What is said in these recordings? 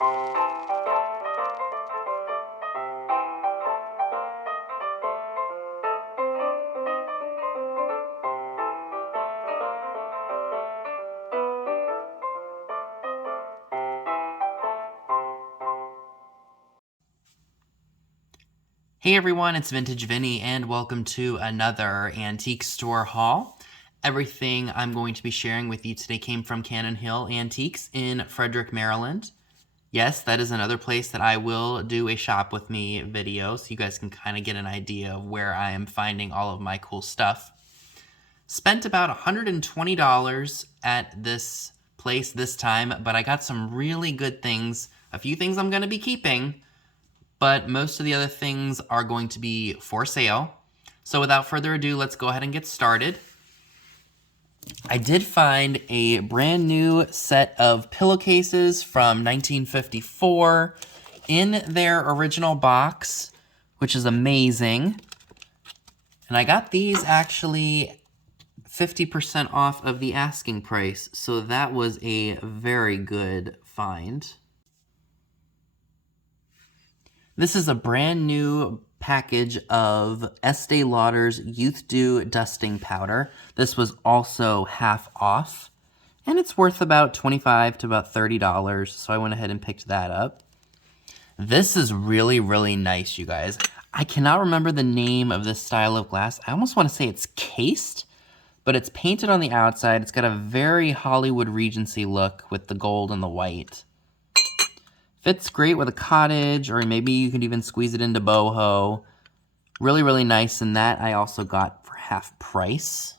Hey everyone, it's Vintage Vinny and welcome to another antique store haul. Everything I'm going to be sharing with you today came from Cannon Hill Antiques in Frederick, Maryland. Yes, that is another place that I will do a shop with me video so you guys can kind of get an idea of where I am finding all of my cool stuff. Spent about $120 at this place this time, but I got some really good things. A few things I'm going to be keeping, but most of the other things are going to be for sale. So without further ado, let's go ahead and get started. I did find a brand new set of pillowcases from 1954 in their original box, which is amazing. And I got these actually 50% off of the asking price, so that was a very good find. This is a brand new package of Estee Lauder's Youth Dew Dusting Powder. This was also half off, and it's worth about $25 to about $30, so I went ahead and picked that up. This is really, really nice, you guys. I cannot remember the name of this style of glass. I almost want to say it's cased, but it's painted on the outside. It's got a very Hollywood Regency look with the gold and the white. Fits great with a cottage, or maybe you could even squeeze it into boho. Really, really nice, and that I also got for half price.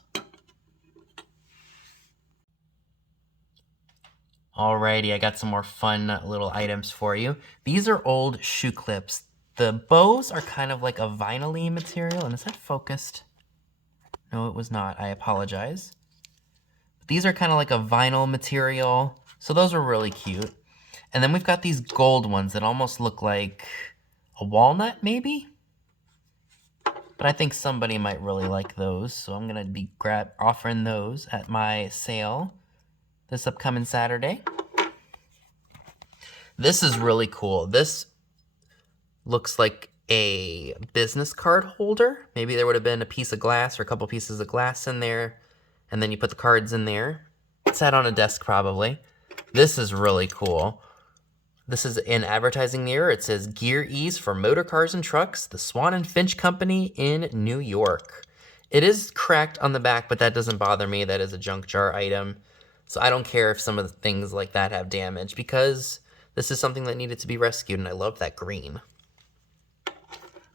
Alrighty, I got some more fun little items for you. These are old shoe clips. The bows are kind of like a vinyl-y material, and is that focused? No, it was not. I apologize. These are kind of like a vinyl material, so those are really cute. And then we've got these gold ones that almost look like a walnut, maybe? But I think somebody might really like those, so I'm going to be offering those at my sale this upcoming Saturday. This is really cool. This looks like a business card holder. Maybe there would have been a piece of glass or a couple pieces of glass in there, and then you put the cards in there. It's sat on a desk probably. This is really cool. This is an advertising mirror. It says Gear Ease for Motor Cars and Trucks, the Swan and Finch Company in New York. It is cracked on the back, but that doesn't bother me. That is a junk jar item. So I don't care if some of the things like that have damage, because this is something that needed to be rescued, and I love that green.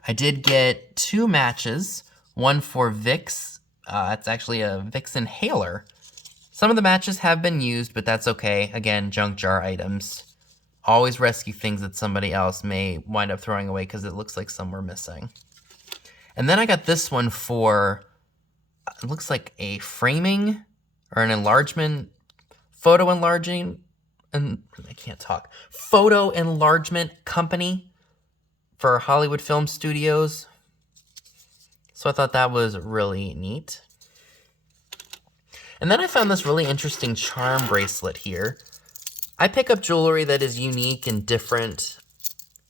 I did get 2 matches, one for Vicks. It's actually a Vicks inhaler. Some of the matches have been used, but that's okay. Again, junk jar items. Always rescue things that somebody else may wind up throwing away because it looks like some were missing. And then I got this one for, it looks like a framing or an enlargement, photo enlarging, and I can't talk, photo enlargement company for Hollywood Film Studios. So I thought that was really neat. And then I found this really interesting charm bracelet here. I pick up jewelry that is unique and different,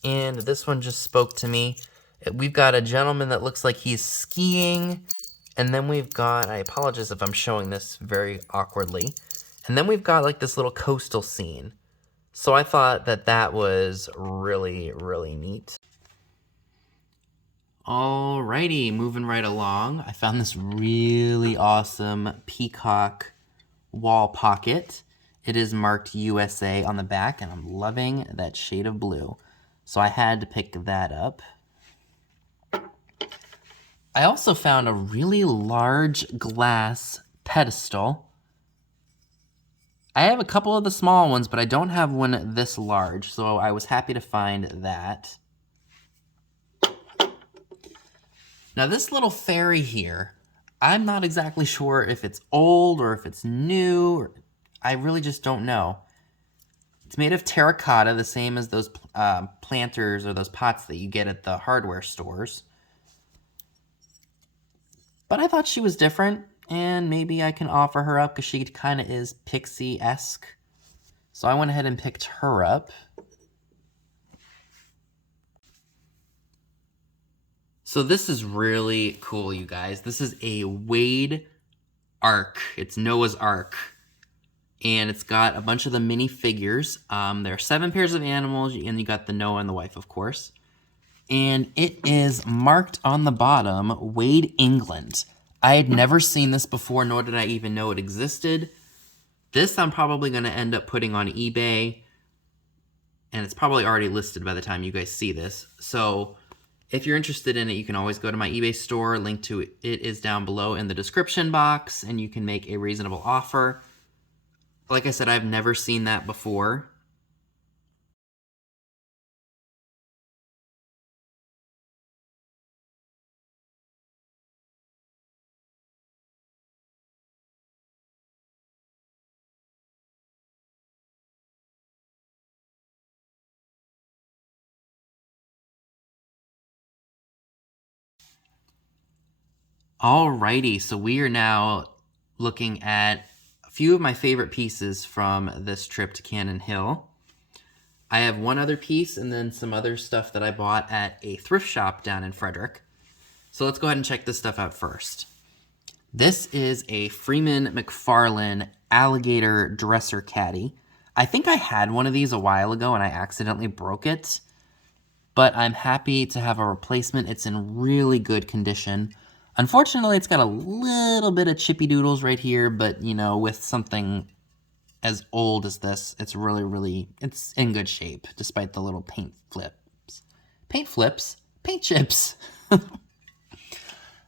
and this one just spoke to me. We've got a gentleman that looks like he's skiing, and then we've got, I apologize if I'm showing this very awkwardly, and then we've got like this little coastal scene. So I thought that that was really, really neat. Alrighty, moving right along. I found this really awesome peacock wall pocket. It is marked USA on the back, and I'm loving that shade of blue. So I had to pick that up. I also found a really large glass pedestal. I have a couple of the small ones, but I don't have one this large, so I was happy to find that. Now this little fairy here, I'm not exactly sure if it's old or if it's new. I really just don't know. It's made of terracotta, the same as those planters or those pots that you get at the hardware stores. But I thought she was different, and maybe I can offer her up because she kind of is pixie-esque. So I went ahead and picked her up. So this is really cool, you guys. This is a Wade Ark. It's Noah's Ark. And it's got a bunch of the minifigures. There are 7 pairs of animals, and you got the Noah and the wife, of course. And it is marked on the bottom, Wade, England. I had never seen this before, nor did I even know it existed. This I'm probably going to end up putting on eBay, and it's probably already listed by the time you guys see this. So if you're interested in it, you can always go to my eBay store. Link to it is down below in the description box, and you can make a reasonable offer. Like I said, I've never seen that before. Alrighty, so we are now looking at a few of my favorite pieces from this trip to Cannon Hill. I have one other piece and then some other stuff that I bought at a thrift shop down in Frederick. So let's go ahead and check this stuff out first. This is a Freeman McFarlane alligator dresser caddy. I think I had one of these a while ago and I accidentally broke it, but I'm happy to have a replacement. It's in really good condition. Unfortunately, it's got a little bit of chippy doodles right here, but you know, with something as old as this, it's it's in good shape, despite the little paint chips.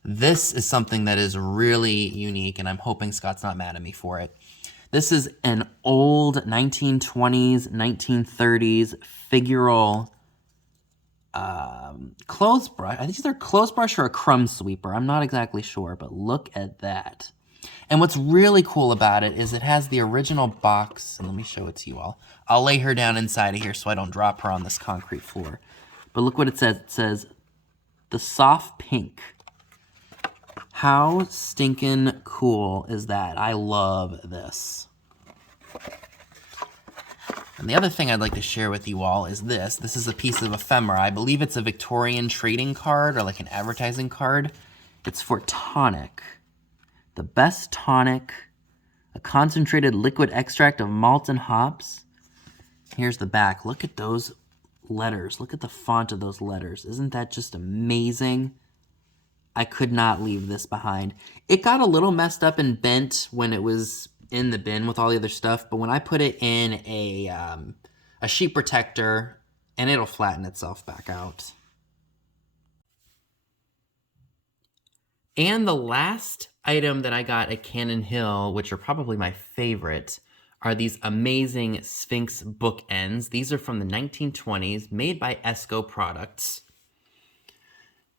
This is something that is really unique, and I'm hoping Scott's not mad at me for it. This is an old 1920s, 1930s figural clothes brush. I think it's either clothes brush or a crumb sweeper. I'm not exactly sure, but look at that. And what's really cool about it is it has the original box. And let me show it to you all. I'll lay her down inside of here so I don't drop her on this concrete floor. But look what it says. It says, the soft pink. How stinking cool is that? I love this. And the other thing I'd like to share with you all is this. This is a piece of ephemera. I believe it's a Victorian trading card or like an advertising card. It's for tonic. The best tonic, a concentrated liquid extract of malt and hops. Here's the back. Look at those letters. Look at the font of those letters. Isn't that just amazing? I could not leave this behind. It got a little messed up and bent when it was in the bin with all the other stuff, but when I put it in a sheet protector, and it'll flatten itself back out. And the last item that I got at Cannon Hill, which are probably my favorite, are these amazing Sphinx bookends. These are from the 1920s, made by Esco Products.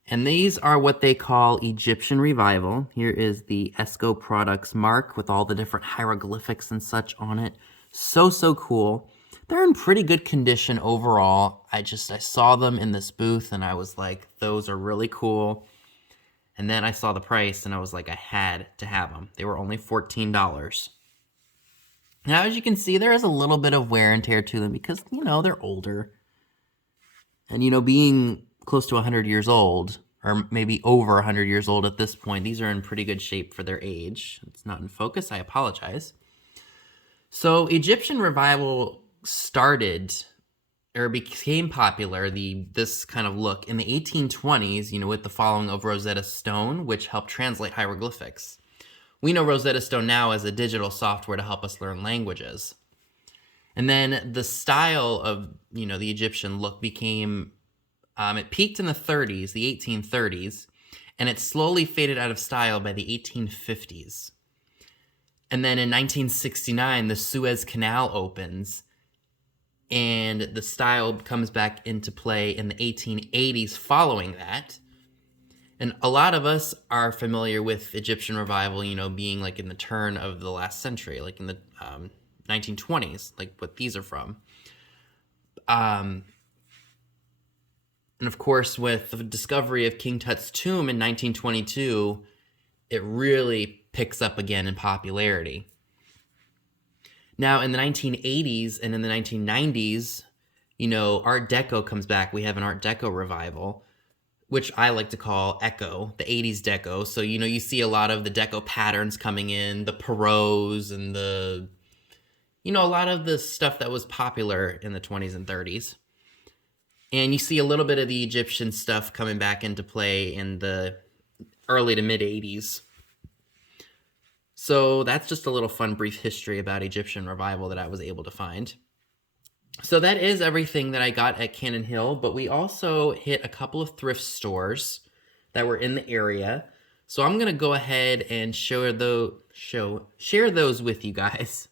And these are what they call Egyptian Revival. Here is the Esco Products mark with all the different hieroglyphics and such on it. So cool. They're in pretty good condition overall. I saw them in this booth and I was like, those are really cool. And then I saw the price and I was like, I had to have them. They were only $14. Now, as you can see, there is a little bit of wear and tear to them because, you know, they're older. And, you know, being close to 100 years old, or maybe over 100 years old at this point, these are in pretty good shape for their age. It's not in focus, I apologize. So Egyptian Revival started, or became popular, this kind of look, in the 1820s, you know, with the following of Rosetta Stone, which helped translate hieroglyphics. We know Rosetta Stone now as a digital software to help us learn languages. And then the style of, you know, the Egyptian look became, it peaked in the 30s, the 1830s, and it slowly faded out of style by the 1850s. And then in 1969, the Suez Canal opens, and the style comes back into play in the 1880s following that. And a lot of us are familiar with Egyptian Revival, you know, being like in the turn of the last century, like in the 1920s, like what these are from. And of course, with the discovery of King Tut's tomb in 1922, it really picks up again in popularity. Now, in the 1980s and in the 1990s, you know, Art Deco comes back. We have an Art Deco revival. which I like to call Echo, the 80s deco. So, you see a lot of the deco patterns coming in, the Perot's and a lot of the stuff that was popular in the 20s and 30s. And you see a little bit of the Egyptian stuff coming back into play in the early to mid 80s. So that's just a little fun brief history about Egyptian revival that I was able to find. So that is everything that I got at Cannon Hill, but we also hit a couple of thrift stores that were in the area. So I'm going to go ahead and share those with you guys.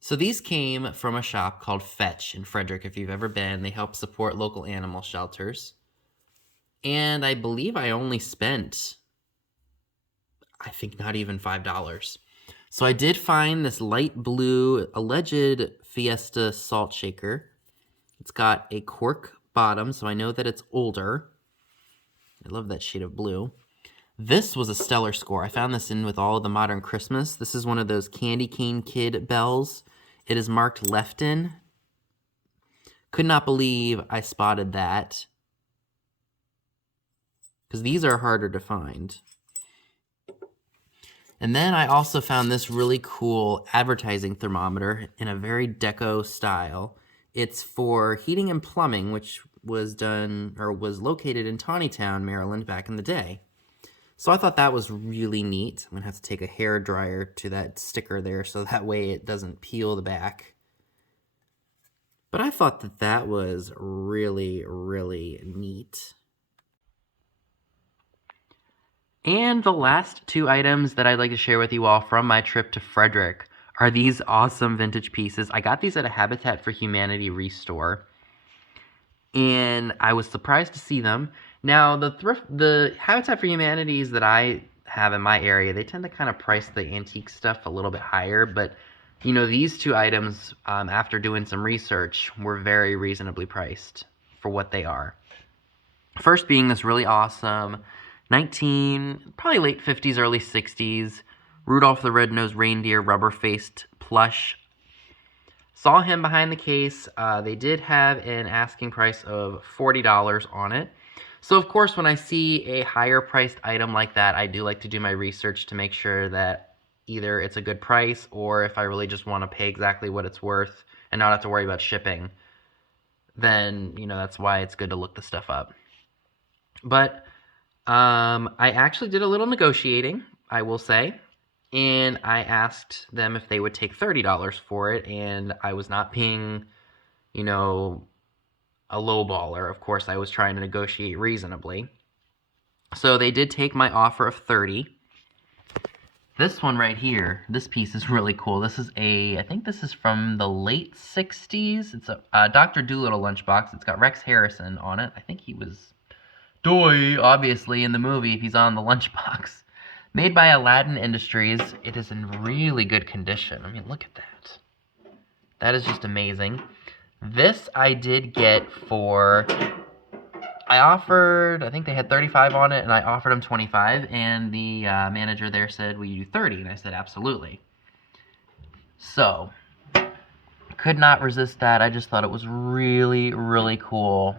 So these came from a shop called Fetch in Frederick. If you've ever been, they help support local animal shelters. And I believe I only spent, I think, not even $5. So I did find this light blue alleged Fiesta salt shaker. It's got a cork bottom, so I know that it's older. I love that shade of blue. This was a stellar score. I found this in with all of the Modern Christmas. This is one of those candy cane kid bells. It is marked Lefton. Could not believe I spotted that, because these are harder to find. And then I also found this really cool advertising thermometer in a very deco style. It's for heating and plumbing, which was located in Tawnytown, Maryland back in the day. So I thought that was really neat. I'm gonna have to take a hair dryer to that sticker there so that way it doesn't peel the back. But I thought that was really, really neat. And the last two items that I'd like to share with you all from my trip to Frederick are these awesome vintage pieces. I got these at a Habitat for Humanity restore, and I was surprised to see them. Now, the Habitat for Humanities that I have in my area, they tend to kind of price the antique stuff a little bit higher, but these two items, after doing some research, were very reasonably priced for what they are. First being this really awesome probably late 50s, early 60s, Rudolph the Red-Nosed Reindeer rubber-faced plush. Saw him behind the case. They did have an asking price of $40 on it. So, of course, when I see a higher-priced item like that, I do like to do my research to make sure that either it's a good price or if I really just want to pay exactly what it's worth and not have to worry about shipping, then, that's why it's good to look the stuff up. But I actually did a little negotiating, I will say, and I asked them if they would take $30 for it, and I was not being, a lowballer. Of course, I was trying to negotiate reasonably. So they did take my offer of $30. This one right here, this piece is really cool. This is I think this is from the late 60s. It's a Dr. Dolittle lunchbox. It's got Rex Harrison on it. I think he was Doy, obviously, in the movie, if he's on the lunchbox. Made by Aladdin Industries. It is in really good condition. I mean, look at that. That is just amazing. This I did get for, I think they had 35 on it, and I offered them 25, and the manager there said, will you do 30? And I said, absolutely. So, could not resist that. I just thought it was really, really cool.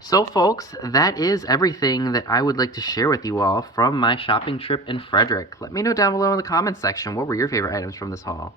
So folks, that is everything that I would like to share with you all from my shopping trip in Frederick. Let me know down below in the comments section, what were your favorite items from this haul?